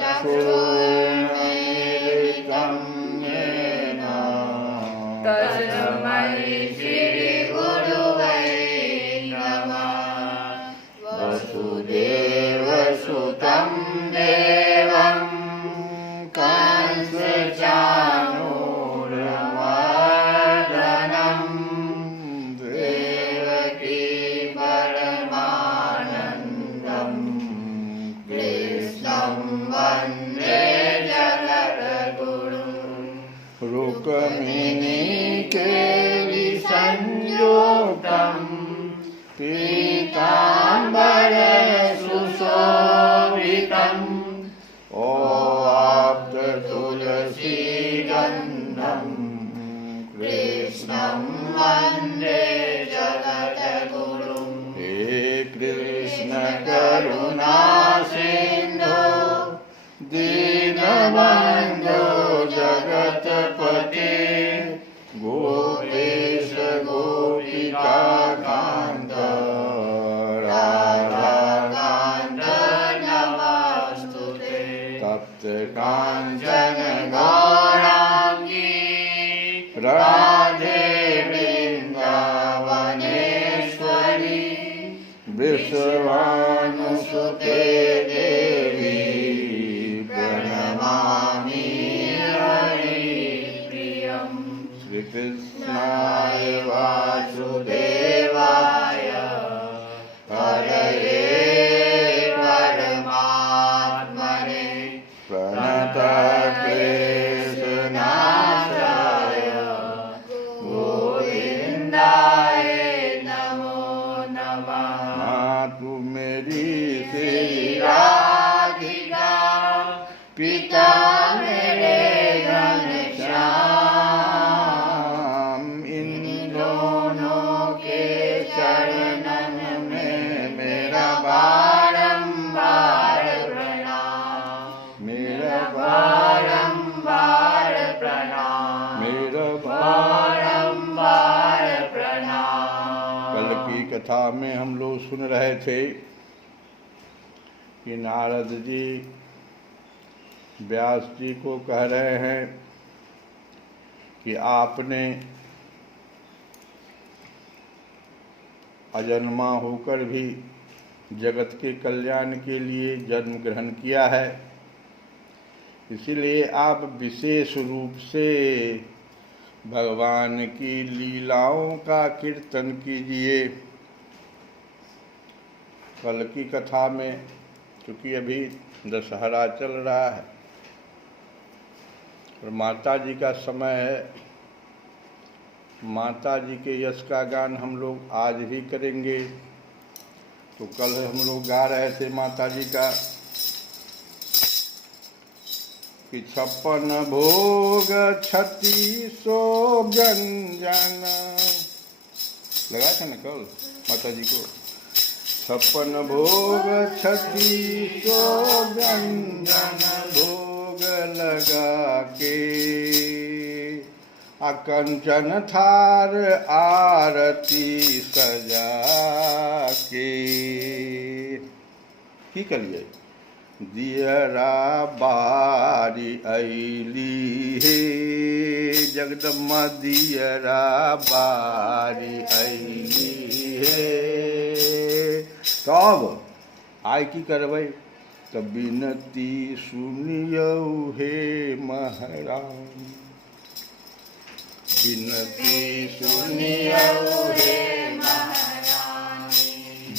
चक्षुर्मिलितं येन तस्मै श्रीगुरुवे नमः। वसुदेवसुतं देवं कंसचाणूरमर्दनं देवकी परमानन्दं कृष्णं वन्दे जगद्गुरुं। रुक्मिणीकेलिसंयुक्तं पीताम्बरसुशोभितम् आप्ततुलसीगन्धं कृष्णं वन्दे जगद्गुरुं। हे कृष्ण करुणा सिन्धो दीनबन्धो जगत्पते गोपेश गोपिकान्त राधाकान्त नमस्तुते। तप्त काञ्चन गौराङ्गी राधे वृन्दावनेश्वरी विश्वानुसुते देवी प्रणमामि हरिप्रियम्। श्रीकृष्णाय वासुदेवाय हरये परमात्मने प्रणतक्लेशनाशाय गोविन्दाय नमो नमः। मातु मेरी श्री राधिका पिता मेरे घनश्याम इन दोनों के चरणन में मेरा बारंबार प्रणाम, मेरा बारंबार प्रणाम, मेरा बारंबार प्रणाम। कल की कथा में हम लोग सुन रहे थे कि नारद जी व्यास जी को कह रहे हैं कि आपने अजन्मा होकर भी जगत के कल्याण के लिए जन्म ग्रहण किया है, इसीलिए आप विशेष रूप से भगवान की लीलाओं का कीर्तन कीजिए। कल की कथा में क्योंकि अभी दशहरा चल रहा है और माता जी का समय है, माता जी के यश का गान हम लोग आज ही करेंगे। तो कल हम लोग गा रहे थे माता जी का कि 56 भोग 3600 व्यंजन लगा था ना कल माता जी को। 56 भोग 3600 व्यंजन भोग लगा के अकंचन थार आरती सजा के की करिए दियरा बारी ऐली हे जगदम्मा दियरा बारी ऐली हे। तब आय की करबै तब बिनती सुनियौ हे महाराज, बिनती सुनियौ हे महारानी,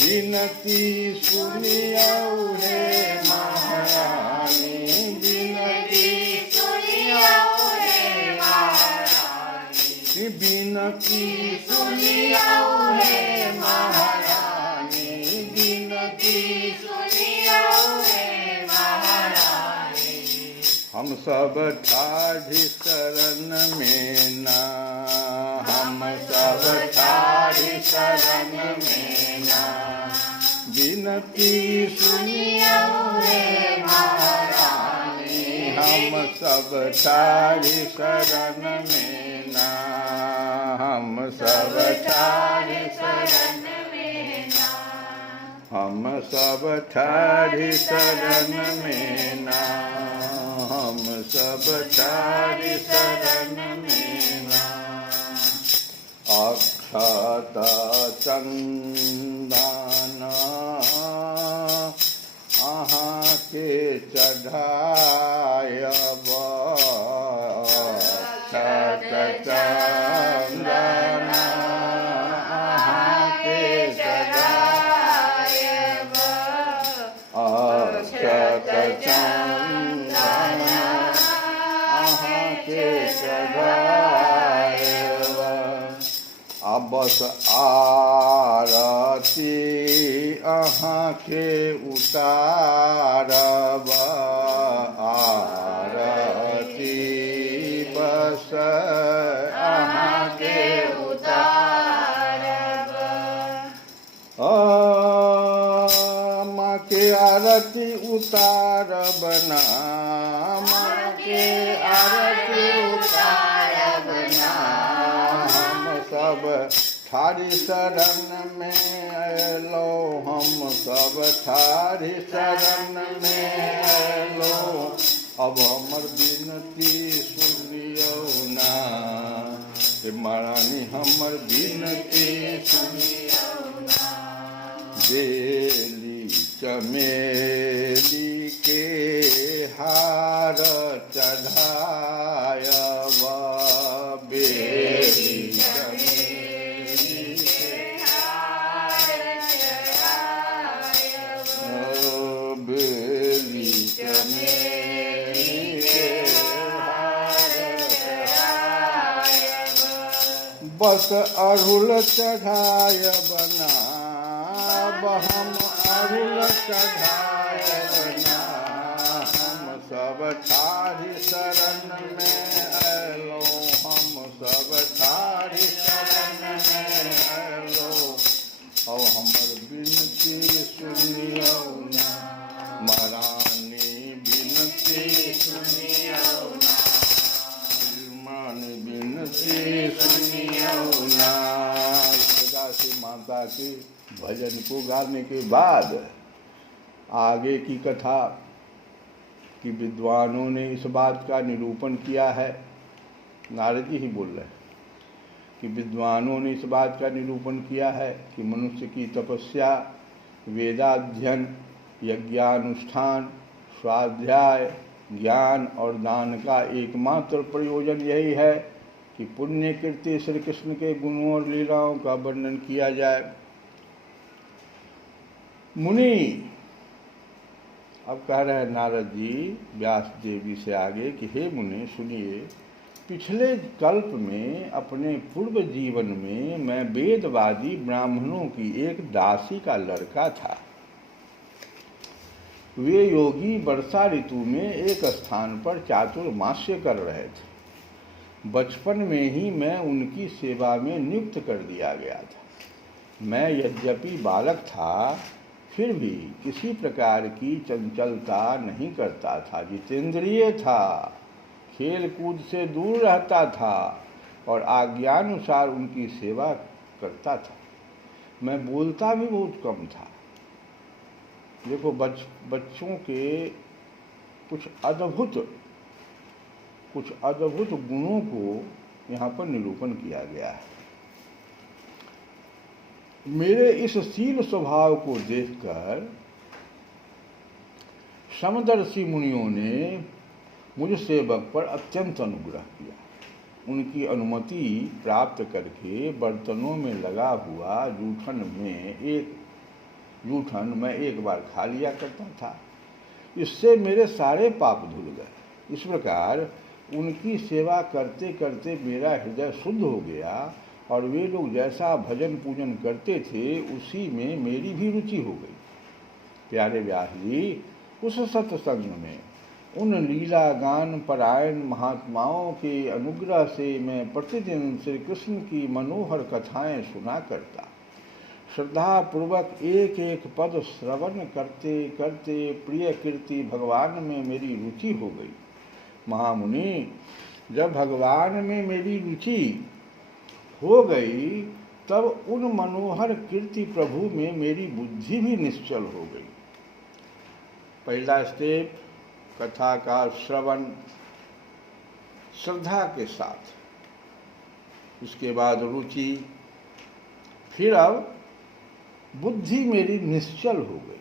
बिनती सुनियौ हे महारानी, बिनती सुनियौ हे महारानी, बिनती सुनियौ हे महारानी, बिनती सुनियौ हे महारानी। हम सब ठाढ़ी शरण में ना, हम सब ठाढ़ी शरण में ना, बिनती सुनियौ हे महारानी, हम सब ठाढ़ी शरण में ना, हम सब ठाढ़ी शरण में ना, हम सब ठाढ़ी शरण में ना, हम सब ठाढ़ी शरण में ना। अक्षत चंदन अहाँ के चढ़ायब, अक्षत चंदन अहाँ के चढ़ायब, अक्षत चंदन अहाँ के चढ़ायब। बस आरती अहाँ के उतारब, आरती बस अहाँ के उतारब। माँ के आरती उतारब ना, माँ के आरती उतारब ना। हम सब ठाढ़ी शरण में अयलो, हम सब ठाढ़ी शरण में अयलो। अब हमर विनती सुनियो ना, महारानी हमर विनती सुनियो ना। बेली चमेली के हार चढ़ायब, बेली चमेली के हार चढ़ायब, बेली चमेली के हार चढ़ायब। बस अड़हुल चढ़ायब ना, हम अड़हुल चढ़ायब ना। हम सब ठाढ़ी शरण में अयलो, हम सब ठाढ़ी शरण में अयलो। और हमर विनती सुनियो ना, महारानी विनती सुनियो ना, मान विनती सुनियो ना। से माता के भजन को गाने के बाद आगे की कथा कि विद्वानों ने इस बात का निरूपण किया है, नारद जी ही बोल रहे हैं कि विद्वानों ने इस बात का निरूपण किया है कि मनुष्य की तपस्या, वेदाध्ययन, यज्ञानुष्ठान, स्वाध्याय, ज्ञान और दान का एकमात्र प्रयोजन यही है कि पुण्य कीर्ति श्री कृष्ण के गुणों और लीलाओं का वर्णन किया जाए। मुनि अब कह रहे हैं नारद जी व्यास देवी से आगे कि हे मुनि सुनिए, पिछले कल्प में अपने पूर्व जीवन में मैं वेदवादी ब्राह्मणों की एक दासी का लड़का था। वे योगी वर्षा ऋतु में एक स्थान पर चातुर्मास्य कर रहे थे। बचपन में ही मैं उनकी सेवा में नियुक्त कर दिया गया था। मैं यद्यपि बालक था, फिर भी किसी प्रकार की चंचलता नहीं करता था, जितेंद्रिय था, खेल कूद से दूर रहता था और आज्ञानुसार उनकी सेवा करता था। मैं बोलता भी बहुत कम था। देखो बच्चों के कुछ अद्भुत गुणों को यहाँ पर निरूपण किया गया है। मेरे इस शील स्वभाव को देखकर समदर्शी मुनियों ने मुझ सेवक पर अत्यंत अनुग्रह किया। उनकी अनुमति प्राप्त करके बर्तनों में लगा हुआ जूठन मैं एक बार खा लिया करता था। इससे मेरे सारे पाप धुल गए। इस प्रकार उनकी सेवा करते करते मेरा हृदय शुद्ध हो गया और वे लोग जैसा भजन पूजन करते थे उसी में मेरी भी रुचि हो गई। प्यारे व्यास जी, उस सत्संग में उन लीला गान परायण महात्माओं के अनुग्रह से मैं प्रतिदिन श्री कृष्ण की मनोहर कथाएं सुना करता। श्रद्धा पूर्वक एक एक पद श्रवण करते करते प्रिय कीर्ति भगवान में मेरी रुचि हो गई। महामुनि, जब भगवान में मेरी रुचि हो गई तब उन मनोहर कीर्ति प्रभु में मेरी बुद्धि भी निश्चल हो गई। पहला स्टेप कथा का श्रवण श्रद्धा के साथ, उसके बाद रुचि, फिर अब बुद्धि मेरी निश्चल हो गई,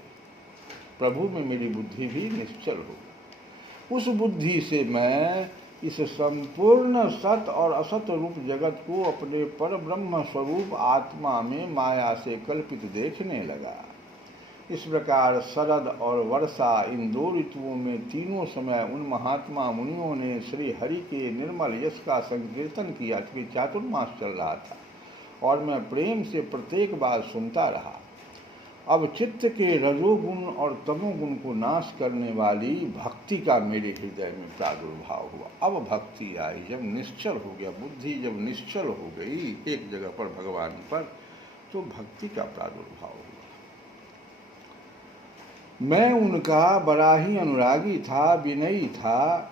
प्रभु में मेरी बुद्धि भी निश्चल हो गई। उस बुद्धि से मैं इस संपूर्ण सत और असत रूप जगत को अपने पर ब्रह्म स्वरूप आत्मा में माया से कल्पित देखने लगा। इस प्रकार शरद और वर्षा इन दो ऋतुओं में तीनों समय उन महात्मा मुनियों ने श्री हरि के निर्मल यश का संकीर्तन किया, क्योंकि चातुर्मास चल रहा था और मैं प्रेम से प्रत्येक बार सुनता रहा। अब चित्त के रजोगुण और तमोगुण को नाश करने वाली भक्ति का मेरे हृदय में प्रादुर्भाव हुआ। अब भक्ति आई, जब निश्चल हो गया, बुद्धि जब निश्चल हो गई एक जगह पर भगवान पर, तो भक्ति का प्रादुर्भाव हुआ। मैं उनका बड़ा ही अनुरागी था, विनयी था।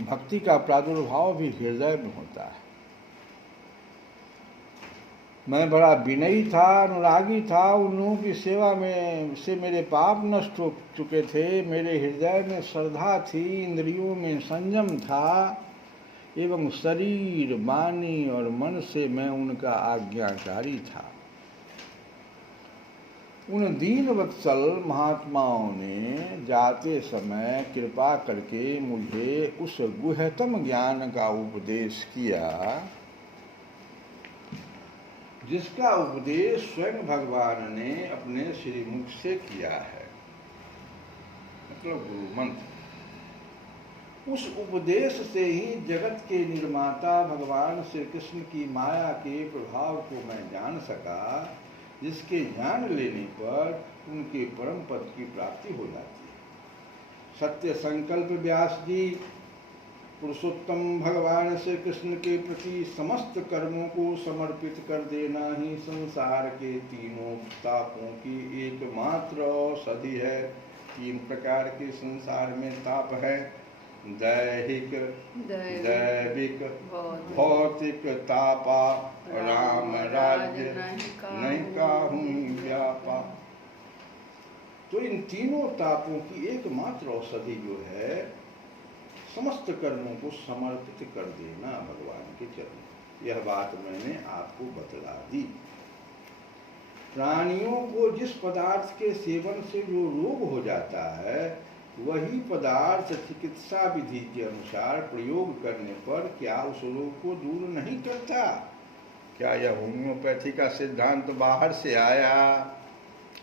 भक्ति का प्रादुर्भाव भी हृदय में होता है। मैं बड़ा विनयी था, अनुरागी था। उन लोगों की सेवा में से मेरे पाप नष्ट हो चुके थे। मेरे हृदय में श्रद्धा थी, इंद्रियों में संयम था एवं शरीर, वाणी और मन से मैं उनका आज्ञाकारी था। उन दीन वत्सल महात्माओं ने जाते समय कृपा करके मुझे उस गुह्यतम ज्ञान का उपदेश किया, जिसका उपदेश स्वयं भगवान ने अपने श्रीमुख से किया है, मतलब गुरु मंत्र। उस उपदेश से ही जगत के निर्माता भगवान श्री कृष्ण की माया के प्रभाव को मैं जान सका, जिसके जान लेने पर उनके परम पद की प्राप्ति हो जाती है। सत्य संकल्प व्यास जी पुरुषोत्तम भगवान श्री कृष्ण के प्रति समस्त कर्मों को समर्पित कर देना ही संसार के तीनों तापों की एकमात्र औषधि है। तीन प्रकार के संसार में ताप है, दैहिक, दैविक, भौतिक तापा। राम राज्य नहीं काहूं व्यापा। तो इन तीनों तापों की एकमात्र औषधि जो है, समस्त कर्मों को समर्पित कर देना भगवान के चरणों। यह बात मैंने आपको बतला दी। प्राणियों को जिस पदार्थ के सेवन से जो रोग हो जाता है, वही पदार्थ चिकित्सा विधि के अनुसार प्रयोग करने पर क्या उस रोग को दूर नहीं करता? क्या यह होम्योपैथी का सिद्धांत बाहर से आया?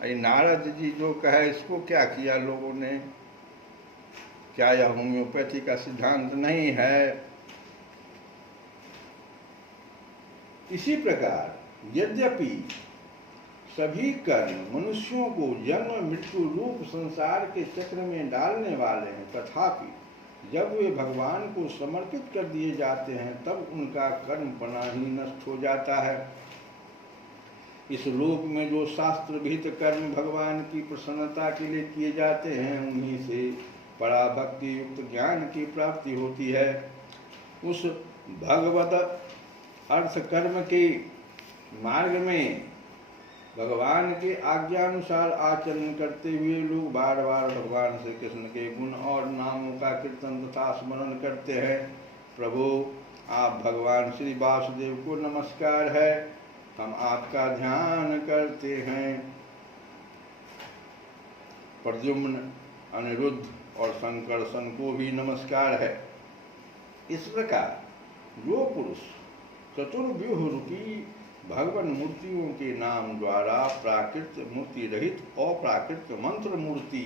नारद जी जो कहे, इसको क्या किया लोगों ने? क्या यह होम्योपैथी का सिद्धांत नहीं है? इसी प्रकार यद्यपि सभी कर्म मनुष्यों को जन्म मृत्यु रूप संसार के चक्र में डालने वाले हैं, तथापि जब वे भगवान को समर्पित कर दिए जाते हैं, तब उनका कर्मपना ही नष्ट हो जाता है। इस लोक में जो शास्त्र विहित कर्म भगवान की प्रसन्नता के लिए किए जाते हैं, उन्हीं से बड़ा भक्ति युक्त ज्ञान की प्राप्ति होती है। उस भगवत अर्थ कर्म के मार्ग में भगवान के आज्ञानुसार आचरण करते हुए लोग बार बार भगवान श्री कृष्ण के गुण और नामों का कीर्तन तथा स्मरण करते हैं। प्रभु, आप भगवान श्री वासुदेव को नमस्कार है, हम आपका ध्यान करते हैं। प्रद्युम्न, अनिरुद्ध और संकर्षण को भी नमस्कार है। इस प्रकार जो पुरुष चतुर्व्यूह रूपी भगवान मूर्तियों के नाम द्वारा प्राकृत मूर्ति रहित अप्राकृत मंत्र मूर्ति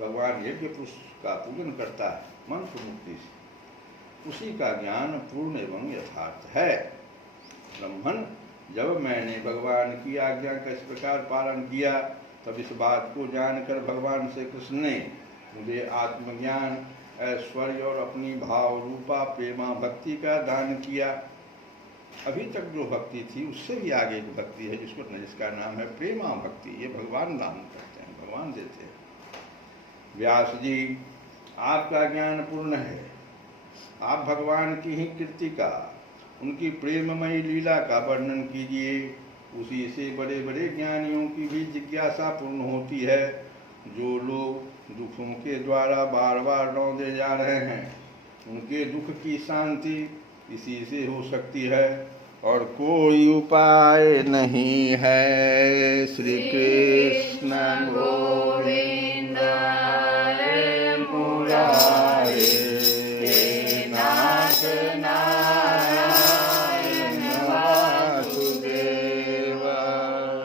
भगवान यज्ञ पुरुष का पूजन करता है, मंत्र मूर्ति से, उसी का ज्ञान पूर्ण एवं यथार्थ है। ब्रह्मन, जब मैंने भगवान की आज्ञा का इस प्रकार पालन किया, तब इस बात को जानकर भगवान श्री कृष्ण ने मुझे आत्मज्ञान, ऐश्वर्य और अपनी भाव रूपा प्रेमा भक्ति का दान किया। अभी तक जो भक्ति थी उससे भी आगे एक भक्ति है, जिसका नाम है प्रेमा भक्ति। ये भगवान दान करते हैं, भगवान देते हैं। व्यास जी, आपका ज्ञान पूर्ण है, आप भगवान की ही कीर्ति का उनकी प्रेममयी लीला का वर्णन कीजिए। उसी से बड़े बड़े ज्ञानियों की भी जिज्ञासा पूर्ण होती है। जो लोग दुखों के द्वारा बार बार रौंदे जा रहे हैं, उनके दुख की शांति इसी से हो सकती है और कोई उपाय नहीं है। श्री कृष्ण